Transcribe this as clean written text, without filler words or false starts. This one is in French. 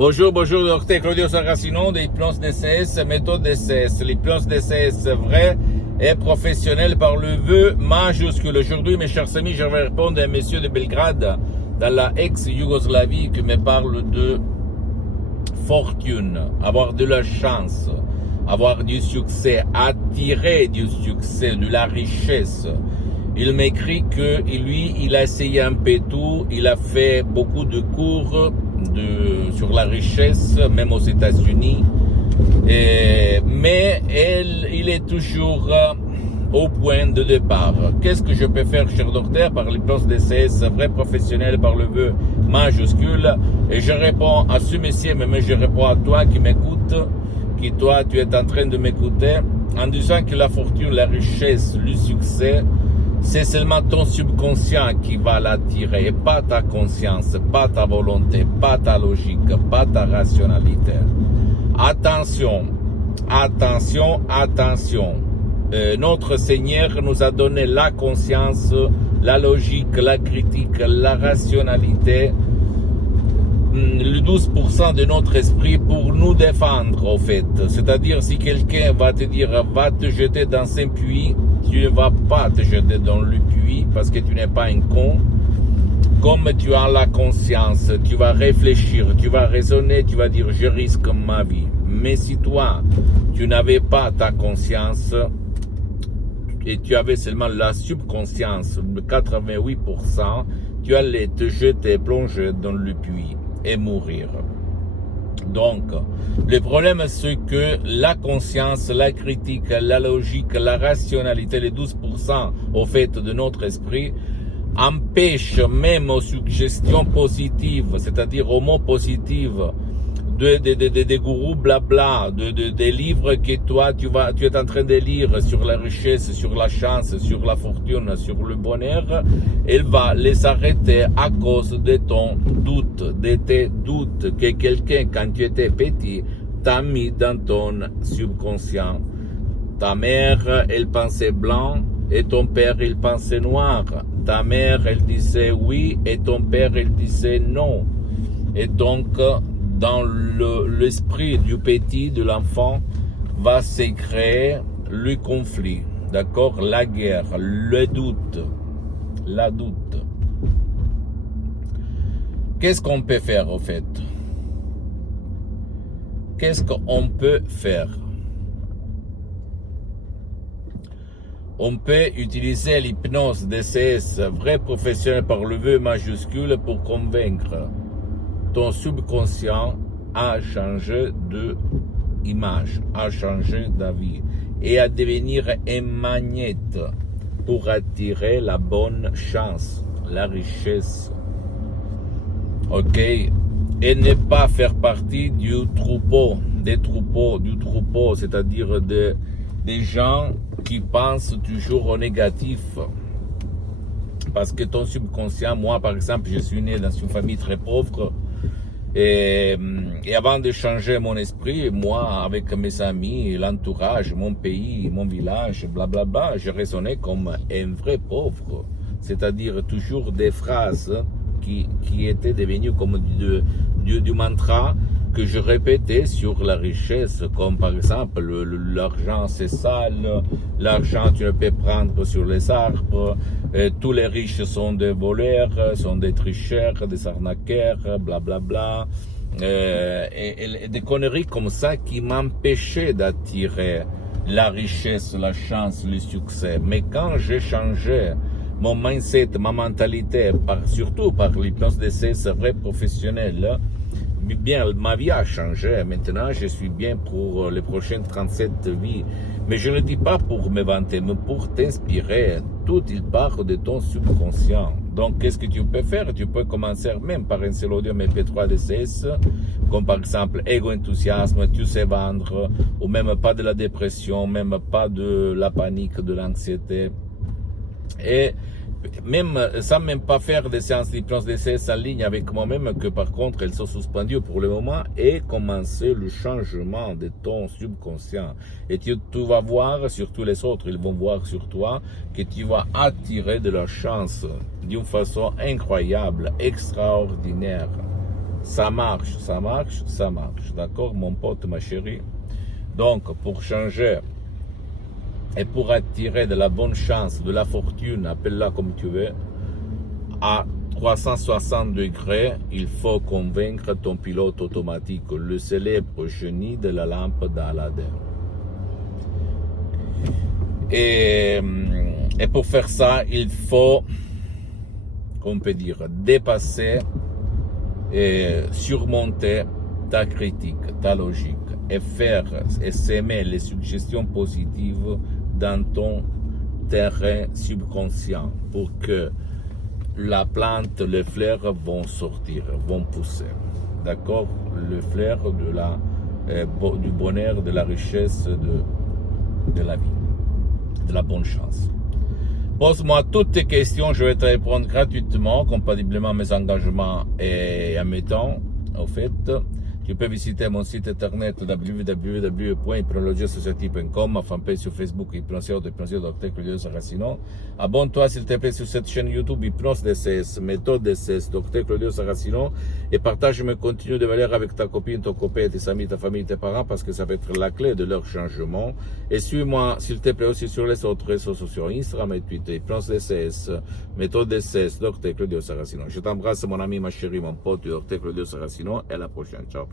Bonjour, docteur Claudio Saracino de l'hypnose DCS, méthode DCS. L'hypnose DCS vrai et professionnelle par le vœu majuscule. Aujourd'hui, mes chers amis, je vais répondre à un monsieur de Belgrade, dans la ex-Yougoslavie, qui me parle de fortune, avoir de la chance, avoir du succès, attirer du succès, de la richesse. Il m'écrit que lui, il a essayé un peu tout, il a fait beaucoup de cours sur la richesse, même aux États-Unis, mais il est toujours au point de départ. Qu'est-ce que je peux faire, cher docteur, par l'hypnose DCS vrai professionnel, par le vœu majuscule? Et je réponds à ce monsieur, mais je réponds à toi qui m'écoute, qui toi, tu es en train de m'écouter, en disant que la fortune, la richesse, le succès, c'est seulement ton subconscient qui va l'attirer, et pas ta conscience, pas ta volonté, pas ta logique, pas ta rationalité. Attention, attention, attention. Notre Seigneur nous a donné la conscience, la logique, la critique, la rationalité, le 12% de notre esprit pour nous défendre, au fait. C'est-à-dire, si quelqu'un va te dire, va te jeter dans un puits, tu ne vas pas te jeter dans le puits parce que tu n'es pas un con. Comme tu as la conscience, tu vas réfléchir, tu vas raisonner, tu vas dire, je risque ma vie. Mais si toi, tu n'avais pas ta conscience et tu avais seulement la subconscience, de 88%, tu allais te jeter, plonger dans le puits et mourir. Donc, le problème, c'est que la conscience, la critique, la logique, la rationalité, les 12% au fait de notre esprit, empêchent même aux suggestions positives, c'est-à-dire aux mots positifs, des gourous blabla, des livres que toi, tu es en train de lire sur la richesse, sur la chance, sur la fortune, sur le bonheur, elle va les arrêter à cause de ton doute, de tes doutes que quelqu'un, quand tu étais petit, t'a mis dans ton subconscient. Ta mère, elle pensait blanc et ton père, il pensait noir. Ta mère, elle disait oui et ton père, il disait non. Et donc, dans l'esprit du petit, de l'enfant, va se créer le conflit, d'accord, la guerre, le doute, la doute. Qu'est-ce qu'on peut faire, au fait? Qu'est-ce qu'on peut faire? On peut utiliser l'hypnose DCS vrai professionnel par le vœu majuscule pour convaincre ton subconscient à changer d'image, à changer d'avis et à devenir un magnet pour attirer la bonne chance, la richesse. Ok? Et ne pas faire partie du troupeau, c'est-à-dire des gens qui pensent toujours au négatif. Parce que ton subconscient, moi par exemple, je suis né dans une famille très pauvre, et avant de changer mon esprit, moi, avec mes amis, l'entourage, mon pays, mon village, blablabla, je raisonnais comme un vrai pauvre. C'est-à-dire toujours des phrases qui étaient devenues comme du mantra que je répétais sur la richesse, comme par exemple, l'argent c'est sale, l'argent tu ne peux prendre sur les arbres, tous les riches sont des voleurs, sont des tricheurs, des arnaqueurs, blablabla, et des conneries comme ça qui m'empêchaient d'attirer la richesse, la chance, le succès. Mais quand j'ai changé mon mindset, ma mentalité, surtout par l'hypnose DCS vrai professionnel, bien, ma vie a changé. Maintenant, je suis bien pour les prochaines 37 vies. Mais je ne le dis pas pour me vanter, mais pour t'inspirer. Tout, il part de ton subconscient. Donc, qu'est-ce que tu peux faire? Tu peux commencer même par un seul audio MP3 DCS, comme par exemple Ego Enthousiasme, tu sais vendre, ou même pas de la dépression, même pas de la panique, de l'anxiété. Et même sans même pas faire des séances d'hypnose DCS en ligne avec moi-même, que par contre elles sont suspendues pour le moment, et commencer le changement de ton subconscient. Et tu vas voir, surtout les autres, ils vont voir sur toi que tu vas attirer de la chance d'une façon incroyable, extraordinaire. Ça marche, ça marche, ça marche. D'accord, mon pote, ma chérie? Donc, pour changer et pour attirer de la bonne chance, de la fortune, appelle-la comme tu veux, à 360 degrés, il faut convaincre ton pilote automatique, le célèbre génie de la lampe d'Aladin. Et pour faire ça, il faut, qu'on peut dire, dépasser et surmonter ta critique, ta logique, et faire et s'aimer les suggestions positives dans ton terrain subconscient pour que la plante, les fleurs vont sortir, vont pousser. D'accord? Le flair du bonheur, de la richesse, de la vie, de la bonne chance. Pose-moi toutes tes questions, je vais te répondre gratuitement, compatiblement à mes engagements et à mes temps. Au fait, tu peux visiter mon site internet www.hypnologieassociative.com, ma fanpage sur Facebook, Hypnosio Dr. Claudio Saracino. Abonne-toi s'il te plaît sur cette chaîne YouTube Hypnose DCS, méthode DCS, Dr. Claudio Saracino, et partage mes contenus de valeur avec ta copine, ton copain, tes amis, ta famille, tes parents, parce que ça va être la clé de leur changement. Et suis-moi s'il te plaît aussi sur les autres réseaux sociaux, Instagram et Twitter, Hypnose DCS, méthode DCS, Dr. Claudio Saracino. Je t'embrasse mon ami, ma chérie, mon pote, Dr. Claudio Saracino, et à la prochaine. Ciao.